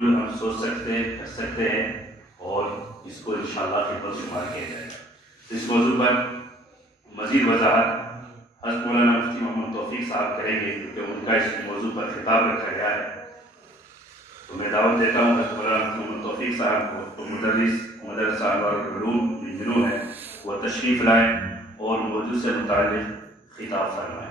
ہم سوچ سکتے ہیں، کر سکتے ہیں اور اس کو انشاءاللہ خدمت شمار کیا جائے گا۔ اس موضوع پر مزید وضاحت حضرت مولانا مفتی محمد توفیق صاحب کریں گے، کیونکہ ان کا اس موضوع پر خطاب رکھا گیا ہے۔ تو میں دعوت دیتا ہوں حضرت مولانا مفتی محمد توفیق صاحب کو، مدرس مدرسہ انوار العلوم جنوں ہے، وہ تشریف لائیں اور موضوع سے متعلق خطاب فرمائیں۔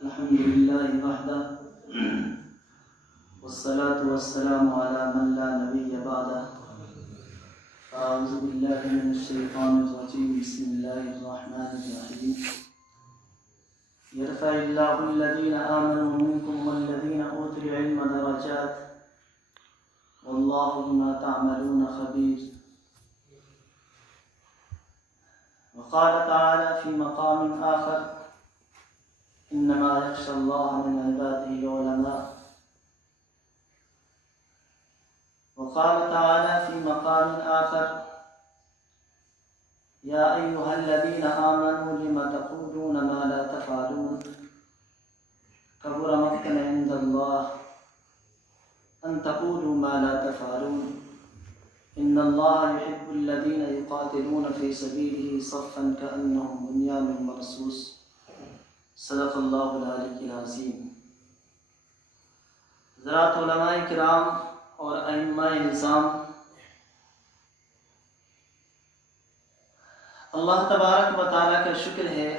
الحمد لله وحده والصلاة والسلام على من لا نبي بعده أعوذ بالله من الشيطان الرجيم بسم الله الرحمن الرحيم يرفع الله الذين آمنوا منكم والذين أوتوا العلم درجات والله بما تعملون خبير وقال تعالى في مقام آخر إنما يخشى الله من عباده العلماء وقال تعالى في مقام آخر يا أيها الذين آمنوا لم تقولون ما لا تفعلون كبر مقتا عند الله أن تقولوا ما لا تفعلون إن الله يحب الذين يقاتلون في سبيله صفا كأنهم بنيان مرصوص صدق اللہ العلی العظیم۔ حضرات علماء کرام اور ائمہ نظام، اللہ تبارک و تعالیٰ کا شکر ہے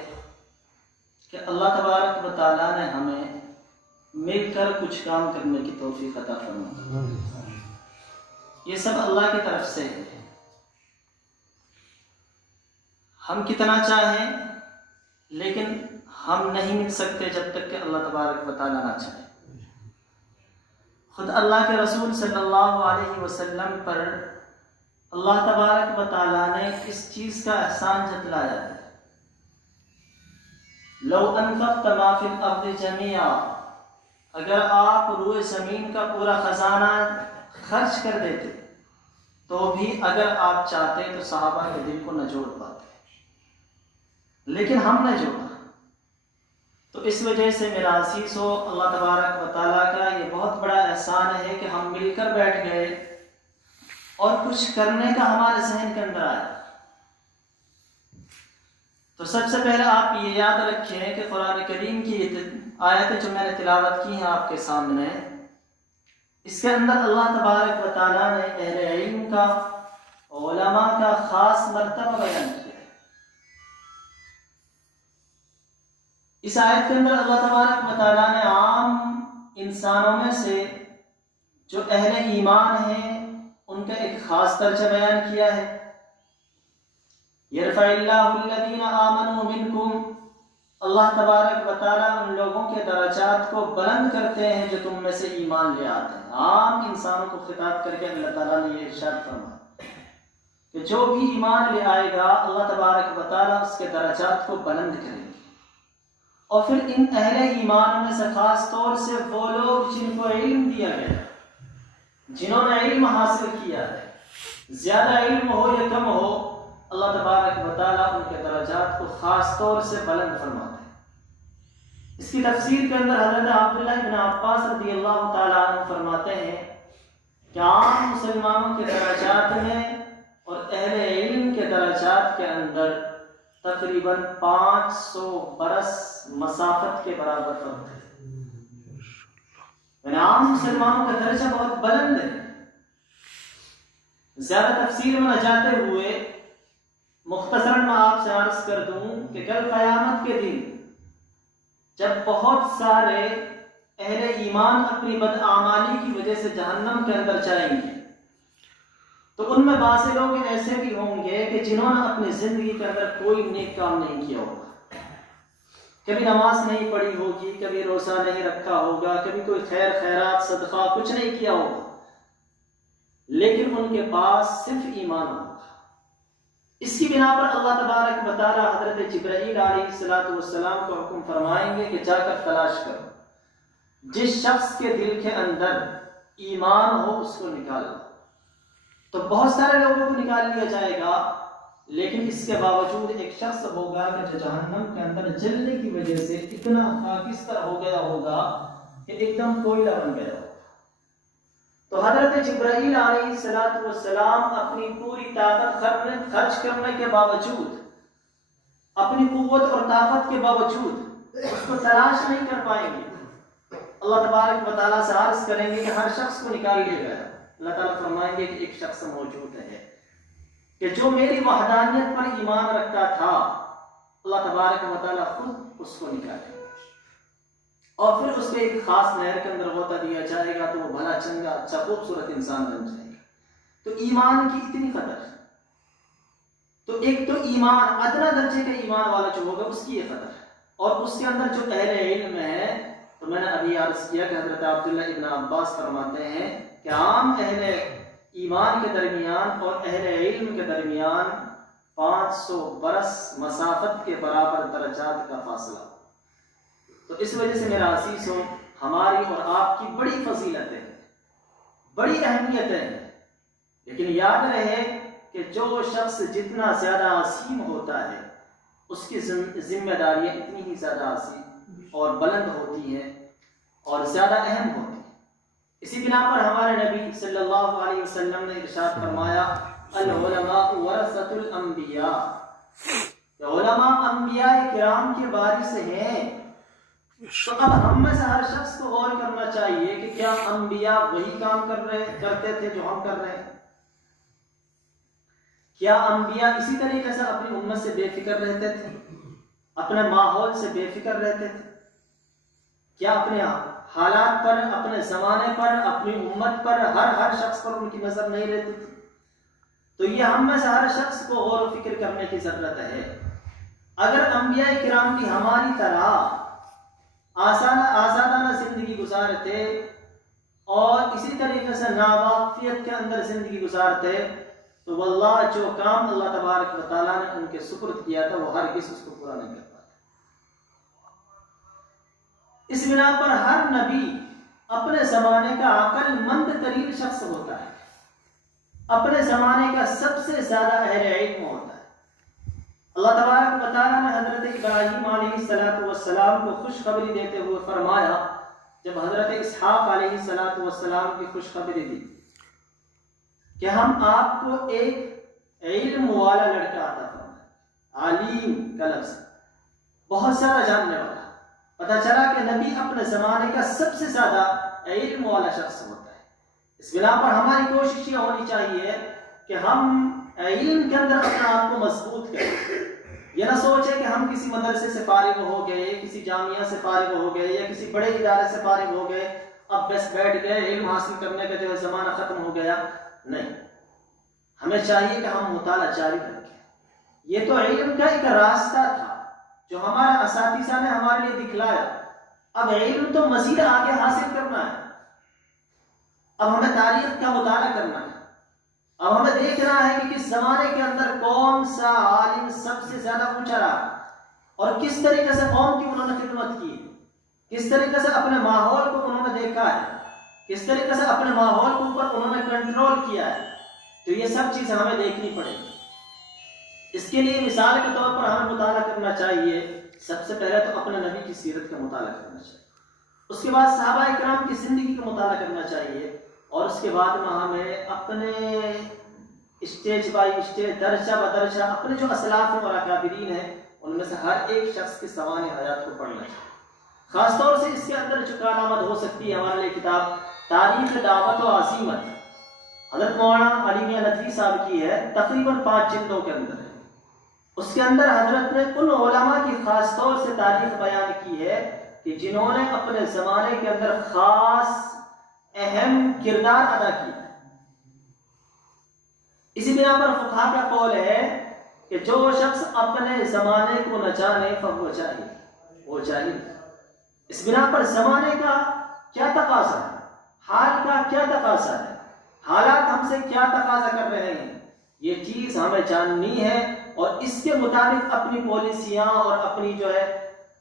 کہ اللہ تبارک و تعالیٰ نے ہمیں مل کر کچھ کام کرنے کی توفیق عطا فرمائی۔ یہ سب اللہ کی طرف سے ہے۔ ہم کتنا چاہیں لیکن ہم نہیں مل سکتے جب تک کہ اللہ تبارک و تعالیٰ نہ چاہے۔ خود اللہ کے رسول صلی اللہ علیہ وسلم پر اللہ تبارک و تعالیٰ نے اس چیز کا احسان جتلایا ہے، لو انفقت ما فی الارض جميعا، اگر آپ روئے زمین کا پورا خزانہ خرچ کر دیتے تو بھی اگر آپ چاہتے تو صحابہ کے دل کو نہ جوڑ پاتے، لیکن ہم نے جوڑا۔ تو اس وجہ سے میرا عزیز ہو، اللہ تبارک و تعالیٰ کا یہ بہت بڑا احسان ہے کہ ہم مل کر بیٹھ گئے اور کچھ کرنے کا ہمارے ذہن کے اندر آیا۔ تو سب سے پہلے آپ یہ یاد رکھیں کہ قرآن کریم کی آیتیں جو میں نے تلاوت کی ہیں آپ کے سامنے، اس کے اندر اللہ تبارک و تعالیٰ نے اہل علم کا، علماء کا خاص مرتبہ بیان کیا۔ اس آیت کے اندر اللہ تبارک و تعالیٰ نے عام انسانوں میں سے جو اہل ایمان ہیں ان کا ایک خاص درجہ بیان کیا ہے۔ یرفع اللہ الذین آمنوا منکم، اللہ تبارک و تعالیٰ ان لوگوں کے درجات کو بلند کرتے ہیں جو تم میں سے ایمان لے آتے ہیں۔ عام انسانوں کو خطاب کر کے اللہ تعالیٰ نے یہ ارشاد فرمایا کہ جو بھی ایمان لے آئے گا اللہ تبارک و تعالیٰ اس کے درجات کو بلند کرے گا۔ اور پھر ان اہل ایمان میں سے خاص طور سے وہ لوگ جن کو علم دیا گیا، جنہوں نے علم حاصل کیا ہے، زیادہ علم ہو یا کم ہو، اللہ تبارک و تعالیٰ ان کے درجات کو خاص طور سے بلند فرماتے ہیں۔ اس کی تفسیر کے اندر حضرت عبداللہ بن عباس رضی اللہ تعالیٰ عنہ فرماتے ہیں کہ عام مسلمانوں کے درجات میں اور اہل علم کے درجات کے اندر تقریباً 500 برس مسافت کے برابر فرق ہے۔ یعنی عام مسلمانوں کا درجہ بہت بلند ہے۔ زیادہ تفصیل میں نہ جاتے ہوئے مختصراً میں آپ سے عرض کر دوں کہ کل قیامت کے دن جب بہت سارے اہل ایمان اپنی بدعمالی کی وجہ سے جہنم کے اندر جائیں گے تو ان میں بعض لوگ ایسے بھی ہوں گے کہ جنہوں نے اپنی زندگی کے اندر کوئی نیک کام نہیں کیا ہوگا، کبھی نماز نہیں پڑھی ہوگی، کبھی روزہ نہیں رکھا ہوگا، کبھی کوئی خیر خیرات صدقہ کچھ نہیں کیا ہوگا، لیکن ان کے پاس صرف ایمان ہوگا۔ اس کی بنا پر اللہ تبارک و تعالی حضرت جبرائیل علیہ السلام کو حکم فرمائیں گے کہ جا کر تلاش کرو، جس شخص کے دل کے اندر ایمان ہو اس کو نکالو۔ تو بہت سارے لوگوں کو نکال لیا جائے گا، لیکن اس کے باوجود ایک شخص ہوگا کہ جو جہنم کے اندر جلنے کی وجہ سے اتنا خاکستر ہو گیا ہوگا کہ ایک دم کوئلہ بن گیا ہوگا۔ تو حضرت جبرائیل علیہ السلام اپنی پوری طاقت خرچ کرنے کے باوجود، اپنی قوت اور طاقت کے باوجود اس کو تلاش نہیں کر پائیں گے۔ اللہ تبارک و تعالیٰ سے عرض کریں گے کہ ہر شخص کو نکال لیا گیا۔ اللہ تعالیٰ فرمائیں گے کہ ایک شخص موجود ہے کہ جو میری وحدانیت پر ایمان رکھتا تھا، اللہ تبارک و تعالیٰ خود اس کو نکالے اور پھر اس کے ایک خاص نہر کے اندر غوطہ دیا جائے گا تو وہ بھلا چنگا اچھا خوبصورت انسان بن جائے گا۔ تو ایمان کی اتنی قدر ہے۔ تو ایک تو ایمان ادنا درجے کا ایمان والا جو ہوگا اس کی یہ قدر ہے، اور اس کے اندر جو اہل علم ہے، تو میں نے ابھی عرض کیا کہ حضرت عبداللہ ابن عباس فرماتے ہیں کہ عام اہل ایمان کے درمیان اور اہل علم کے درمیان 500 برس مسافت کے برابر درجات کا فاصلہ۔ تو اس وجہ سے میرا عزیزوں، ہماری اور آپ کی بڑی فضیلتیں ہیں، بڑی اہمیتیں ہیں، لیکن یاد رہے کہ جو شخص جتنا زیادہ عظیم ہوتا ہے اس کی ذمہ داریاں اتنی ہی زیادہ عظیم اور بلند ہوتی ہیں اور زیادہ اہم ہوتی ہیں۔ اسی بنا پر ہمارے نبی صلی اللہ علیہ وسلم نے ارشاد فرمایا العلماء ورثۃ الانبیاء، کہ علماء انبیاء کرام کے وارث ہیں۔ تو اب ہم میں سے ہر شخص کو غور کرنا چاہیے کہ کیا انبیاء وہی کام کرتے تھے جو ہم کر رہے ہیں؟ کیا انبیاء اسی طریقے سے اپنی امت سے بے فکر رہتے تھے، اپنے ماحول سے بے فکر رہتے تھے؟ کیا اپنے حالات پر، اپنے زمانے پر، اپنی امت پر، ہر شخص پر ان کی نظر نہیں رہتی تھی؟ تو یہ ہم میں سے ہر شخص کو غور و فکر کرنے کی ضرورت ہے۔ اگر انبیاء کرام بھی ہماری طرح آزادانہ زندگی گزارتے اور اسی طریقے سے ناواقفیت کے اندر زندگی گزارتے تو واللہ جو کام اللہ تبارک و تعالیٰ نے ان کے سپرد کیا تھا وہ ہرگز اس کو پورا نہیں کر پاتا۔ اس بنا پر ہر نبی اپنے زمانے کا عقل مند ترین شخص ہوتا ہے، اپنے زمانے کا سب سے زیادہ اہل علم ہوتا ہے۔ اللہ تبارک و تعالیٰ نے حضرت ابراہیم علیہ السلام کو خوشخبری دیتے ہوئے فرمایا، جب حضرت اسحاق علیہ السلام کی خوشخبری دی کہ ہم آپ کو ایک علم والا لڑکا عطا فرمائیں، عالم کا لفظ بہت زیادہ جاننے والا، پتہ چلا کہ نبی اپنے زمانے کا سب سے زیادہ علم والا شخص ہوتا ہے۔ اس بنا پر ہماری کوشش یہ ہونی چاہیے کہ ہم علم کے اندر اپنے آپ کو مضبوط کریں۔ یہ نہ سوچیں کہ ہم کسی مدرسے سے فارغ ہو گئے، کسی جامعہ سے فارغ ہو گئے یا کسی بڑے ادارے سے فارغ ہو گئے، اب بس بیٹھ گئے، علم حاصل کرنے کا جو ہے زمانہ ختم ہو گیا۔ نہیں، ہمیں چاہیے کہ ہم مطالعہ جاری رکھیں۔ یہ تو علم کا ایک راستہ تھا جو ہمارے اساتذہ نے ہمارے لیے دکھلایا، اب علم تو مزید آگے حاصل کرنا ہے۔ اب ہمیں تاریخ کا مطالعہ کرنا ہے، اب ہمیں دیکھنا ہے کہ کس زمانے کے اندر کون سا عالم سب سے زیادہ اونچا رہا اور کس طریقے سے قوم کی انہوں نے خدمت کی، کس طریقے سے اپنے ماحول کو انہوں نے دیکھا ہے، کس طریقے سے اپنے ماحول کے اوپر انہوں نے کنٹرول کیا ہے۔ تو یہ سب چیزیں ہمیں دیکھنی پڑے گی۔ اس کے لیے مثال کے طور پر ہمیں مطالعہ کرنا چاہیے، سب سے پہلے تو اپنے نبی کی سیرت کا مطالعہ کرنا چاہیے، اس کے بعد صحابہ کرام کی زندگی کا مطالعہ کرنا چاہیے، اور اس کے بعد میں ہمیں اپنے اسٹیج بائی اسٹیج، درجہ بدرجہ اپنے جو اسلاف اور اکابرین ہیں ان میں سے ہر ایک شخص کی سوانح حیات کو پڑھنا چاہیے۔ خاص طور سے اس کے اندر جو کارآمد ہو سکتی ہے ہمارے لیے کتاب تاریخ دعوت و عزیمت، حضرت مولانا علی میاں ندوی صاحب کی ہے، تقریباً 5 جلدوں کے اندر ہے۔ اس کے اندر حضرت نے ان علماء کی خاص طور سے تاریخ بیان کی ہے کہ جنہوں نے اپنے زمانے کے اندر خاص اہم کردار ادا کیا۔ اسی بنا پر فقہا کا قول ہے کہ جو شخص اپنے زمانے کو نہ جانے فہو جاہل، وہ جاہل۔ اس بنا پر زمانے کا کیا تقاضا ہے، حال کا کیا تقاضا ہے، حالات ہم سے کیا تقاضا کر رہے ہیں، یہ چیز ہمیں جاننی ہے اور اس کے مطابق اپنی پالیسیاں اور اپنی جو ہے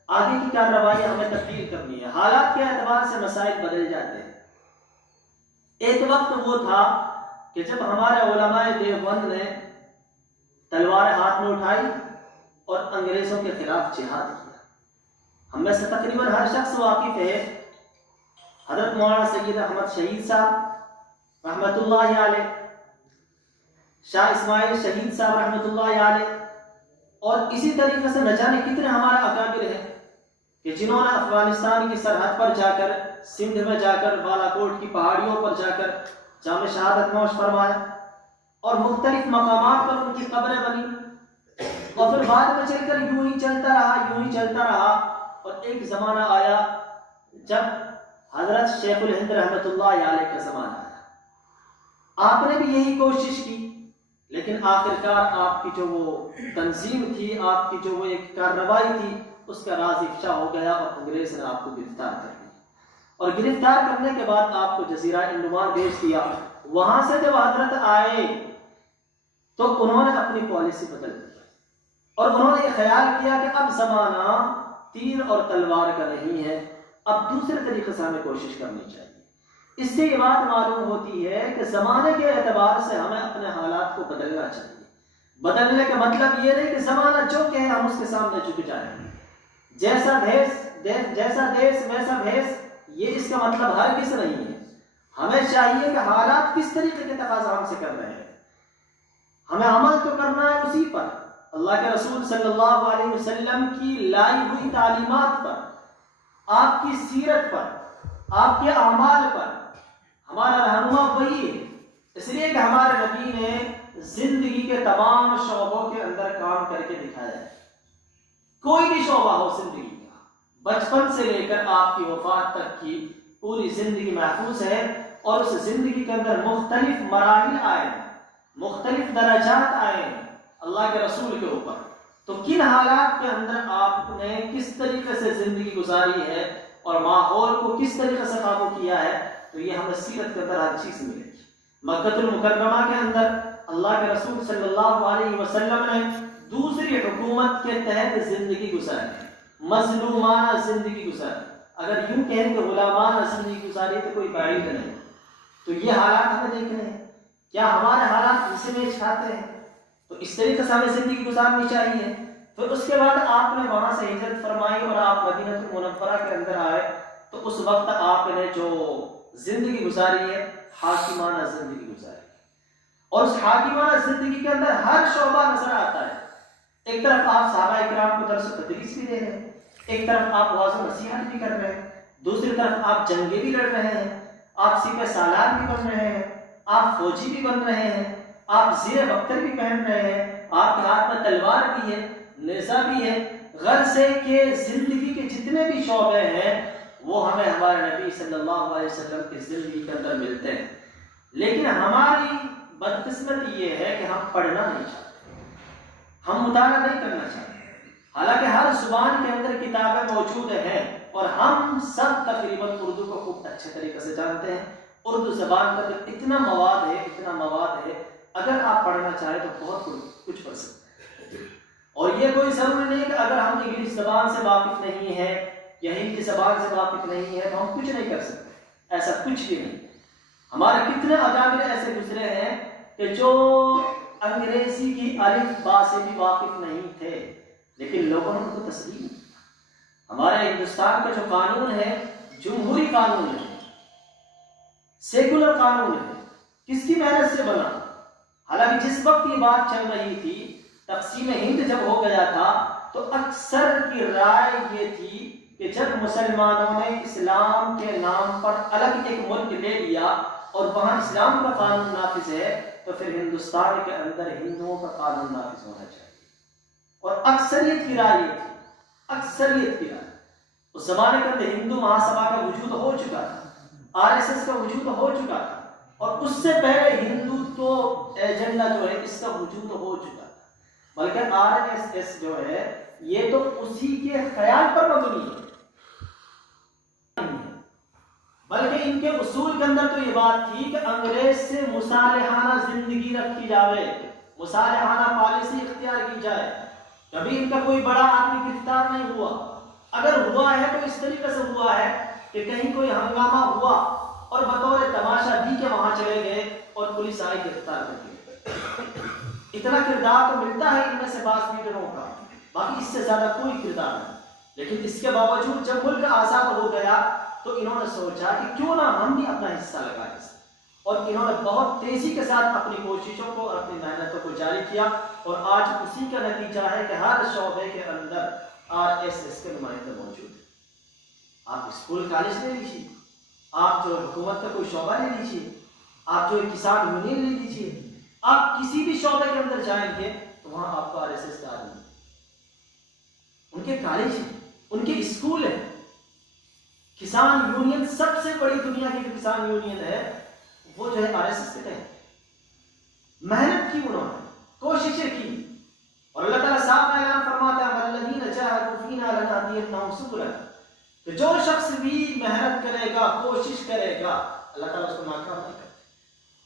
آگے کی کارروائی ہمیں تبدیل کرنی ہے۔ حالات کے اعتبار سے مسائل بدل جاتے ہیں۔ ایک وقت وہ تھا کہ جب ہمارے علماء دیوبند نے تلوار ہاتھ میں اٹھائی اور انگریزوں کے خلاف جہاد کیا۔ ہم میں سے تقریباً ہر شخص واقف ہے حضرت مولانا سید احمد شہید صاحب رحمۃ اللہ علیہ، شاہ اسماعیل شہید صاحب رحمۃ اللہ علیہ، اور اسی طریقے سے نہ جانے کتنے ہمارے اکابر ہیں کہ جنہوں نے افغانستان کی سرحد پر جا کر، سندھ میں جا کر، بالا کوٹ کی پہاڑیوں پر جا کر جام شہادت نوش فرمایا اور مختلف مقامات پر ان کی قبریں بنی، اور پھر بعد میں چل کر یوں ہی چلتا رہا اور ایک زمانہ آیا جب حضرت شیخ الہند رحمۃ اللہ علیہ کا زمانہ آیا۔ آپ نے بھی یہی کوشش کی، لیکن آخرکار آپ کی جو وہ تنظیم تھی، آپ کی جو وہ ایک کارروائی تھی، اس کا راز افشا ہو گیا اور انگریز نے آپ کو گرفتار کر لیا، اور گرفتار کرنے کے بعد آپ کو جزیرہ انڈمان بھیج دیا۔ وہاں سے جب حضرت آئے تو انہوں نے اپنی پالیسی بدل دی اور انہوں نے یہ خیال کیا کہ اب زمانہ تیر اور تلوار کا نہیں ہے، اب دوسرے طریقے سے ہمیں کوشش کرنی چاہیے۔ اس سے یہ بات معلوم ہوتی ہے کہ زمانے کے اعتبار سے ہمیں اپنے حالات کو بدلنا چاہیے۔ بدلنے کا مطلب یہ نہیں کہ زمانہ جو کہے ہم اس کے سامنے جھک جائیں، جیسا دیس ویسا بھیس، یہ اس کا مطلب ہرگز نہیں ہے۔ ہمیں چاہیے کہ حالات کس طریقے کے تقاضا ہم سے کر رہے ہیں، ہمیں عمل تو کرنا ہے اسی پر، اللہ کے رسول صلی اللہ علیہ وسلم کی لائی ہوئی تعلیمات پر، آپ کی سیرت پر، آپ کے اعمال پر۔ ہمارا رہنما وہی ہے، اس لیے کہ ہمارے نبی نے زندگی کے تمام شعبوں کے اندر کام کر کے دکھایا ہے۔ کوئی بھی شعبہ ہو زندگی کا، بچپن سے لے کر آپ کی وفات تک کی پوری زندگی محفوظ ہے، اور اس زندگی کے اندر مختلف مراحل آئے ہیں، مختلف درجات آئے ہیں اللہ کے رسول کے اوپر۔ تو کن حالات کے اندر آپ نے کس طریقے سے زندگی گزاری ہے اور ماحول کو کس طریقے سے قابو کیا ہے، تو یہ ہمیں سیرت کے اندر ہر چیز ملے گی۔ مکہ المکرمہ کے اندر اللہ کے رسول صلی اللہ علیہ وسلم نے دوسری حکومت کے تحت زندگی گزاری، مظلومانہ زندگی گزاری، اگر یوں کہیں کہ غلامانہ زندگی گزاری تو کوئی بعید نہیں۔ تو یہ حالات ہمیں دیکھنے ہیں، کیا ہمارے حالات اسے میچ کھاتے ہیں؟ تو اس طریقے سے ہمیں زندگی گزارنی چاہیے۔ پھر اس کے بعد آپ نے وہاں سے ہجرت فرمائی اور آپ مدینہ المنورہ کے اندر آئے، تو اس وقت آپ نے جو زندگی گزاری ہے حاکمانہ زندگی گزاری، اور اس حاکمانہ زندگی کے اندر ہر شعبہ نظر آتا ہے۔ ایک طرف آپ صحابہ اکرام کو درس و تدریس بھی دے رہے ہیں، ایک طرف آپ واعظ و نصیحت بھی کر رہے ہیں، دوسری طرف آپ جنگیں بھی لڑ رہے ہیں، آپ سپہ سالار بھی بن رہے ہیں، آپ فوجی بھی بن رہے ہیں، آپ زیر بختر بھی پہن رہے ہیں، آپ کے ہاتھ میں تلوار بھی ہے، نیزہ بھی ہے۔ غرض ہے کہ زندگی کے جتنے بھی شعبے ہیں وہ ہمیں ہمارے نبی صلی اللہ علیہ وسلم کی زندگی کے اندر ملتے ہیں، لیکن ہماری بدقسمتی یہ ہے کہ ہم پڑھنا نہیں چاہتے، ہم مطالعہ نہیں کرنا چاہتے، حالانکہ ہر زبان کے اندر کتابیں موجود ہیں اور ہم سب تقریباً اردو کو خوب اچھے طریقے سے جانتے ہیں۔ اردو زبان کا اتنا مواد ہے، اگر آپ پڑھنا چاہیں تو بہت کچھ پڑھ سکتے ہیں، اور یہ کوئی ضروری نہیں کہ اگر ہم انگلش زبان سے واقف نہیں ہے یا ہندی زبان سے واقف نہیں ہے تو ہم کچھ نہیں کر سکتے، ایسا کچھ بھی نہیں۔ ہمارے کتنے اکابر ایسے گزرے ہیں کہ جو انگریزی کی الف با سے بھی واقف نہیں تھے، لیکن لوگوں نے ان کو تسلیم کیا۔ ہمارے ہندوستان کا جو قانون ہے جمہوری قانون ہے، سیکولر قانون ہے، کس کی محنت سے بنا؟ حالانکہ جس وقت یہ بات چل رہی تھی، تقسیم ہند جب ہو گیا تھا، تو اکثر کی رائے یہ تھی کہ جب مسلمانوں نے اسلام کے نام پر الگ ایک ملک لے لیا اور وہاں اسلام کا قانون نافذ ہے، تو پھر ہندوستان کے اندر ہندوؤں کا قانون نافذ ہونا چاہیے۔ اور اکثریت کی رائے یہ تھی، اکثریت کی رائے۔ اس زمانے کے اندر ہندو مہاسبھا کا وجود ہو چکا تھا، RSS کا وجود ہو چکا تھا، اور اس سے پہلے ہندوتو ایجنڈا جو ہے اس کا وجود ہو چکا تھا، بلکہ RSS جو ہے یہ تو اسی کے خیال پر مبنی ہے۔ بلکہ ان کے اصول کے اندر تو یہ بات تھی کہ انگریز سے مصالحانہ زندگی رکھی جاوے، مصالحانہ پالیسی اختیار کی جائے. کبھی ان کا کوئی بڑا آدمی گرفتار نہیں ہوا، اگر ہوا ہے تو اس طریقے سے ہوا ہے کہ کہیں کوئی ہنگامہ ہوا اور بطور تماشا بھی کے وہاں چلے گئے اور پولیس آئی گرفتار کر دی. اتنا کردار تو ملتا ہے ان میں سے بعض لیڈروں کا، باقی اس سے زیادہ کوئی کردار نہیں. لیکن اس کے باوجود جب ملک آزاد ہو گیا تو انہوں نے سوچا کہ کیوں نہ ہم بھی اپنا حصہ لگائیں، اور انہوں نے بہت تیزی کے ساتھ اپنی کوششوں کو اور اپنی محنتوں کو جاری کیا، اور آج اسی کا نتیجہ ہے کہ ہر شعبے کے اندر RSS کے نمائندے موجود ہیں. آپ اسکول کالج لے لیجیے، آپ جو حکومت کا کوئی شعبہ لے لیجیے، آپ جو کسان یونین لے لیجیے، آپ کسی بھی شعبے کے اندر جائیں گے تو وہاں آپ کو RSS کا آدمی، ان کے کالج ہیں، ان کے اسکول ہیں. کسان یونین سب سے بڑی دنیا کی جو کسان یونین ہے وہ جو ہے RSS کے تحت. محنت کی انہوں نے، کوششیں کی، اور اللہ تعالیٰ صاحب اعلان فرماتا ہے والذین جاہدوا فینا لنہدینہم سبلنا، کہ جو شخص بھی محنت کرے گا، کوشش کرے گا، اللہ تعالیٰ اس کو ناکام نہیں کرتا.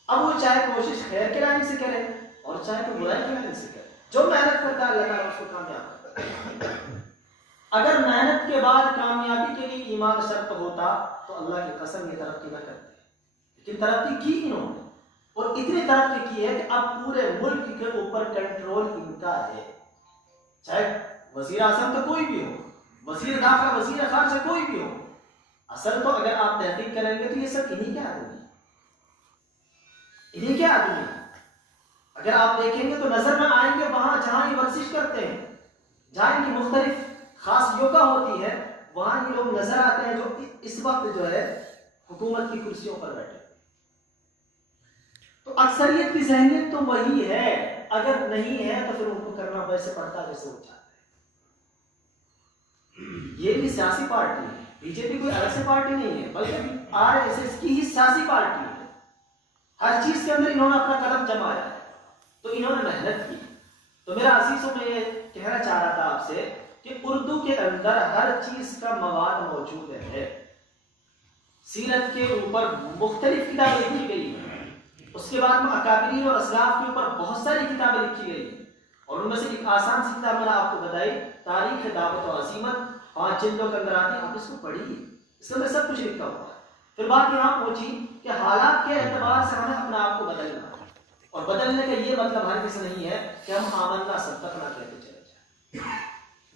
اب وہ چاہے کوشش خیر کے لائن سے کرے اور چاہے کوئی برائی کے لائن سے کرے، جو محنت کرتا ہے اللہ تعالیٰ اس کو کامیاب کرتا ہے. اگر محنت کے بعد کامیابی کے لیے ایمان شرط ہوتا تو اللہ کی قسم یہ ترقی نہ کرتے. لیکن ترقی کی انہوں نے، اور اتنی ترقی کی ہے کہ اب پورے ملک کے اوپر کنٹرول ان کا ہے. چاہے وزیر اعظم تو کوئی بھی ہو، وزیر داخلہ، وزیر خارجہ کوئی بھی ہو، اصل تو اگر آپ تحقیق کریں گے تو یہ سب انہی کے آدمی، انہی کے آدمی. اگر آپ دیکھیں گے تو نظر میں آئیں گے وہاں جہاں یہ ورزش کرتے ہیں، جہاں ان کی مختلف خاص یوگا ہوتی ہے، وہاں یہ لوگ نظر آتے ہیں جو اس وقت جو ہے حکومت کی کرسیوں پر بیٹھے. تو اکثریت کی ذہنیت تو وہی ہے، اگر نہیں ہے تو پھر ان کو کرنا ویسے پڑتا جیسے وہ چاہتے ہیں. یہ بھی سیاسی پارٹی ہے، BJP کوئی الگ سے پارٹی نہیں ہے، بلکہ RSS کی ہی سیاسی پارٹی ہے. ہر چیز کے اندر انہوں نے اپنا قدم جمایا ہے، تو انہوں نے محنت کی. تو میرا عزیزوں میں یہ کہنا چاہ رہا تھا آپ سے کہ اردو کے اندر ہر چیز کا مواد موجود ہے. سیرت کے اوپر مختلف کتابیں لکھی گئی ہیں، اس کے بعد میں اکابرین اور اسلاف کے اوپر بہت ساری کتابیں لکھی گئی ہیں، اور ان میں سے ایک آسان سی کتاب میں نے آپ کو بتائی، تاریخ دعوت و عزیمت، 5 جلدوں کے اندر آتی ہے. آپ اس کو پڑھیے، اس کے اندر سب کچھ لکھا ہوا ہے. پھر بات یہاں پہنچی کہ حالات کے اعتبار سے ہمیں اپنے آپ کو بدلنا، اور بدلنے کا یہ مطلب ہر کسی نہیں ہے کہ ہم آمنا صدقنا کہتے چلے جائیں،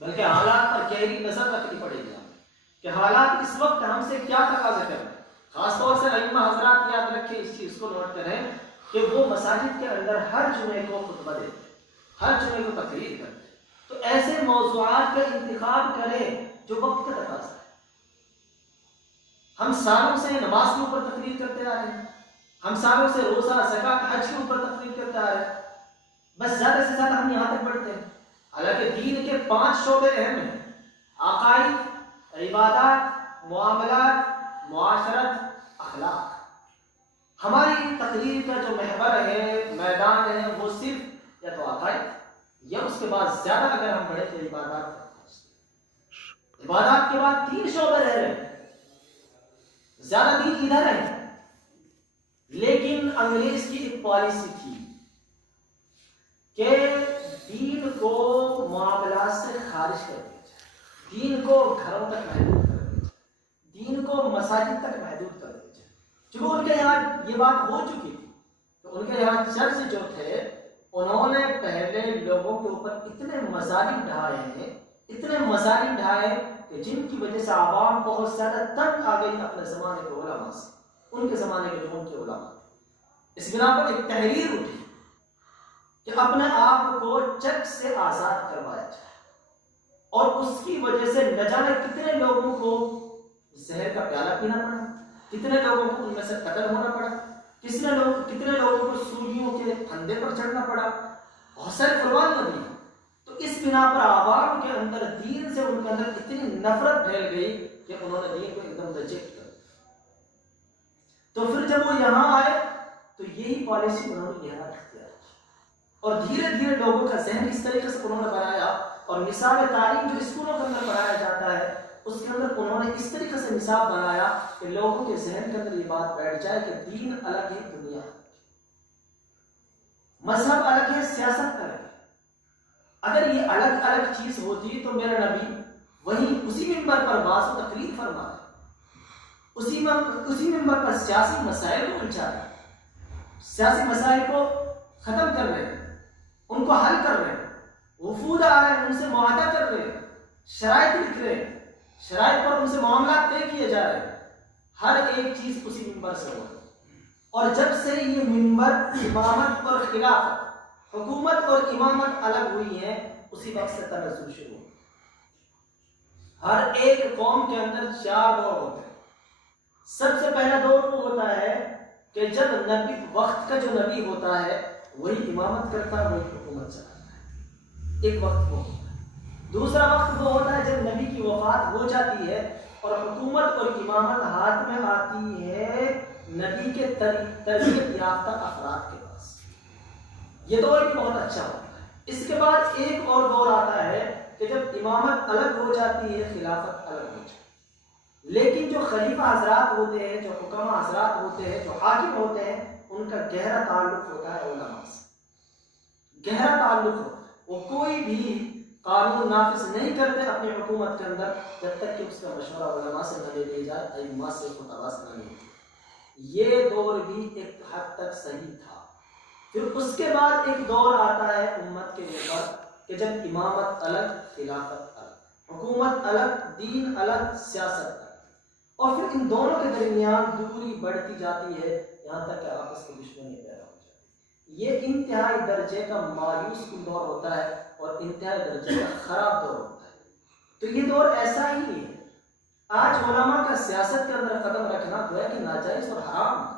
بلکہ حالات پر گہری نظر رکھنی پڑے گی ہمیں کہ حالات اس وقت ہم سے کیا تقاضے کر رہے ہیں. خاص طور سے ائمہ حضرات یاد رکھیں، اس چیز کو نوٹ کریں کہ وہ مساجد کے اندر ہر جمعے کو خطبہ دیتے، ہر جمعے کو تقریر کرتے. تو ایسے موضوعات کا انتخاب کریں جو وقت کا تقاضا ہے. ہم سالوں سے نماز کے اوپر تقریر کرتے آ رہے ہیں، ہم سالوں سے روزہ، زکات، حج کے اوپر تقریر کرتے آ رہے ہیں، بس زیادہ سے زیادہ ہم یہاں تک بڑھتے ہیں. حالانکہ دین کے 5 شعبے اہم ہیں: عقائد، عبادات، معاملات، معاشرت، اخلاق. ہماری تقریر کا جو محور ہے، میدان ہے، وہ صرف یا تو عقائد یا اس کے بعد زیادہ اگر ہم بڑھے تو عبادات. عبادات کے بعد 3 شعبے رہ رہے ہیں، زیادہ دین ادھر ہے. لیکن انگریز کی ایک پالیسی تھی کہ دین کو معاملات سے خارج کر دیا جائے، دین کو گھروں تک محدود کر دیا جائے، دین کو مساجد تک محدود کر دیا جائے. چونکہ ان کے یہاں یہ بات ہو چکی تھی تو ان کے یہاں چرچ جو تھے انہوں نے پہلے لوگوں کے اوپر اتنے مظالم ڈھائے ہیں، اتنے مظالم ڈھائے کہ جن کی وجہ سے عوام بہت زیادہ تنگ آ گئی اپنے زمانے کے علماء سے، ان کے زمانے کے جو ان کے علماء. اس بنا پر ایک تحریر اٹھی کہ اپنے آپ کو چرچ سے آزاد کروایا جائے، اور اس کی وجہ سے نہ جانے کتنے لوگوں کو زہر کا پیالہ پینا پڑا، کتنے لوگوں کو ان میں سے قتل ہونا پڑا، کتنے لوگوں کو سولیوں کے پھندے پر چڑھنا پڑا، بہت ساری قربانیاں دی. تو اس بنا پر عوام کے اندر دین سے ان کے اندر اتنی نفرت پھیل گئی کہ انہوں نے دین کو ایک دم ریجیکٹ کر دیا. تو پھر جب وہ یہاں آئے تو یہی پالیسی انہوں نے یہاں اختیار کی، اور دھیرے دھیرے لوگوں کا ذہن اس طریقے سے انہوں نے بنایا، اور نصاب تعلیم جو اسکولوں کے اندر پڑھایا جاتا ہے اس کے اندر انہوں نے اس طریقے سے نصاب بنایا کہ لوگوں کے ذہن کے اندر یہ بات بیٹھ جائے کہ دین الگ ہے، دنیا الگ ہے، مذہب الگ ہے، سیاست الگ ہے۔ اگر یہ الگ الگ چیز ہوتی تو میرا نبی وہیں اسی منبر پر واعظ و تقریر فرما رہے، اسی منبر پر سیاسی مسائل کو الجھا رہے، سیاسی مسائل کو ختم کر رہے ہیں، ان کو حل کر رہے ہیں، وفود آ رہے ہیں، ان سے معاہدہ کر رہے ہیں، شرائط لکھ رہے ہیں، شرائط پر ان سے معاملات طے کیے جا رہے ہیں، ہر ایک چیز اسی منبر سے ہو رہی ہے۔ اور جب سے یہ منبر امامت اور خلافت، حکومت اور امامت الگ ہوئی ہے، اسی وقت سے تنزل شروع ہو۔ ہر ایک قوم کے اندر 4 دور ہوتے ہیں۔ سب سے پہلا دور وہ ہوتا ہے کہ جب نبی وقت کا جو نبی ہوتا ہے وہی امامت کرتا ہے، وہی حکومت چلاتا ہے، ایک وقت وہ ہوتا ہے۔ دوسرا وقت وہ ہوتا ہے جب نبی کی وفات ہو جاتی ہے اور حکومت اور امامت ہاتھ میں آتی ہے نبی کے تربیت یافتہ افراد کے پاس، یہ دور بھی بہت اچھا ہوتا ہے۔ اس کے بعد ایک اور دور آتا ہے کہ جب امامت الگ ہو جاتی ہے، خلافت الگ ہو جاتی ہے، لیکن جو خلیفہ حضرات ہوتے ہیں، جو حکماء حضرات ہوتے ہیں، جو حاکم ہوتے ہیں، ان کا گہرا تعلق ہوتا ہے علماء سے، گہرا تعلق ہوتا ہے۔ وہ کوئی بھی قانون نافذ نہیں کرتے اپنی حکومت کے اندر جب تک کہ اس کا مشورہ علماء سے نہ لے لیا جائے، ائمہ سے متواز نہ لے۔ یہ دور بھی ایک حد تک صحیح تھا۔ پھر اس کے بعد ایک دور آتا ہے امت کے اوپر کہ جب امامت الگ، خلافت الگ، حکومت الگ، دین الگ، سیاست الگ، اور پھر ان دونوں کے درمیان دوری بڑھتی جاتی ہے یہاں تک کہ آپس میں دشمنی پیدا ہو جاتی ہے۔ یہ انتہائی درجے کا مایوس کن دور ہوتا ہے اور انتہائی درجے کا خراب دور ہوتا ہے۔ تو یہ دور ایسا ہی نہیں ہے۔ آج علماء کا سیاست کے اندر قدم رکھنا گویا کہ ناجائز اور حرام ہے،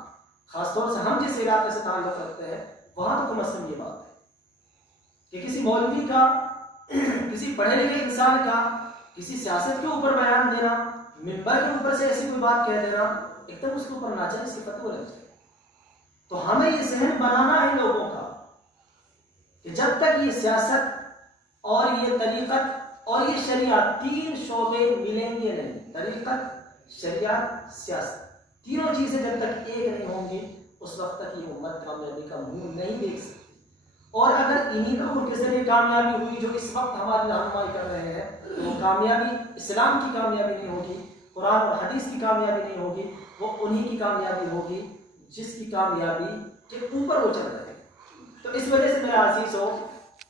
خاص طور سے ہم جس علاقے سے تعلق رکھتے ہیں وہاں تو کم از کم یہ بات ہے کہ کسی مولوی کا، کسی پڑھے لکھے انسان کا کسی سیاست کے اوپر بیان دینا، منبر کے اوپر سے ایسی کوئی بات کہہ دینا، ایک دم اس کے اوپر ناجائز کی فتوی لگ جائے۔ تو ہمیں یہ ذہن بنانا ہے لوگوں کا کہ جب تک یہ سیاست اور یہ طریقت اور یہ شریعت، 3 شعبے ملیں گے نہیں، طریقت، شریعت، سیاست، تینوں چیزیں جب تک ایک نہیں ہوں گی اس وقت تک یہ امت کامیابی کا منہ نہیں دیکھ سکتی۔ اور اگر انہی لوگوں کے ذریعے کامیابی ہوئی جو اس وقت ہماری رہنمائی کر رہے ہیں تو وہ کامیابی اسلام کی کامیابی نہیں ہوگی، قرآن اور حدیث کی کامیابی نہیں ہوگی، وہ انہی کی کامیابی ہوگی جس کی کامیابی کے اوپر وہ چل رہے ہیں۔ تو اس وجہ سے میرا عزیز ہو،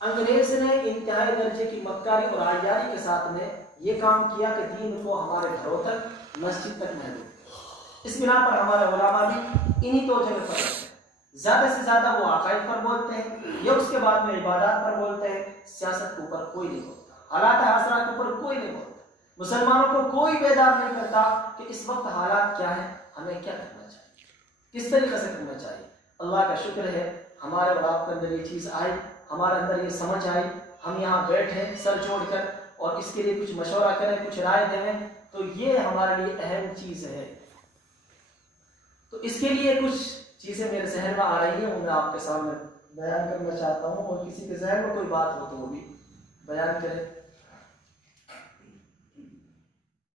انگریز نے انتہائی درجے کی مکاری اور عیاری کے ساتھ میں یہ کام کیا کہ دین کو ہمارے گھروں تک، مسجد تک محدود کیا۔ اس بنا پر ہمارے علماء بھی انہی دو جگہ پر رہتے ہیں، زیادہ سے زیادہ وہ عقائد پر بولتے ہیں یا اس کے بعد میں عبادات پر بولتے ہیں، سیاست کے اوپر کوئی نہیں بولتا، حالات حاضرات کے اوپر کوئی نہیں بولتا، مسلمانوں کو کوئی بیدار نہیں کرتا کہ اس وقت حالات کیا ہیں، ہمیں کیا کرنا چاہیے، کس طریقے سے کرنا چاہیے۔ اللہ کا شکر ہے ہمارے اور آپ کے اندر یہ چیز آئی، ہمارے اندر یہ سمجھ آئی، ہم یہاں بیٹھے سر جوڑ کر اور اس کے لیے کچھ مشورہ کریں، کچھ رائے دیں، تو یہ ہمارے لیے اہم چیز ہے۔ تو اس کے لیے کچھ چیزیں میرے ذہن میں آ رہی ہیں، وہ میں آپ کے سامنے بیان کرنا چاہتا ہوں، اور کسی کے ذہن میں کوئی بات ہو تو وہ بھی بیان کریں۔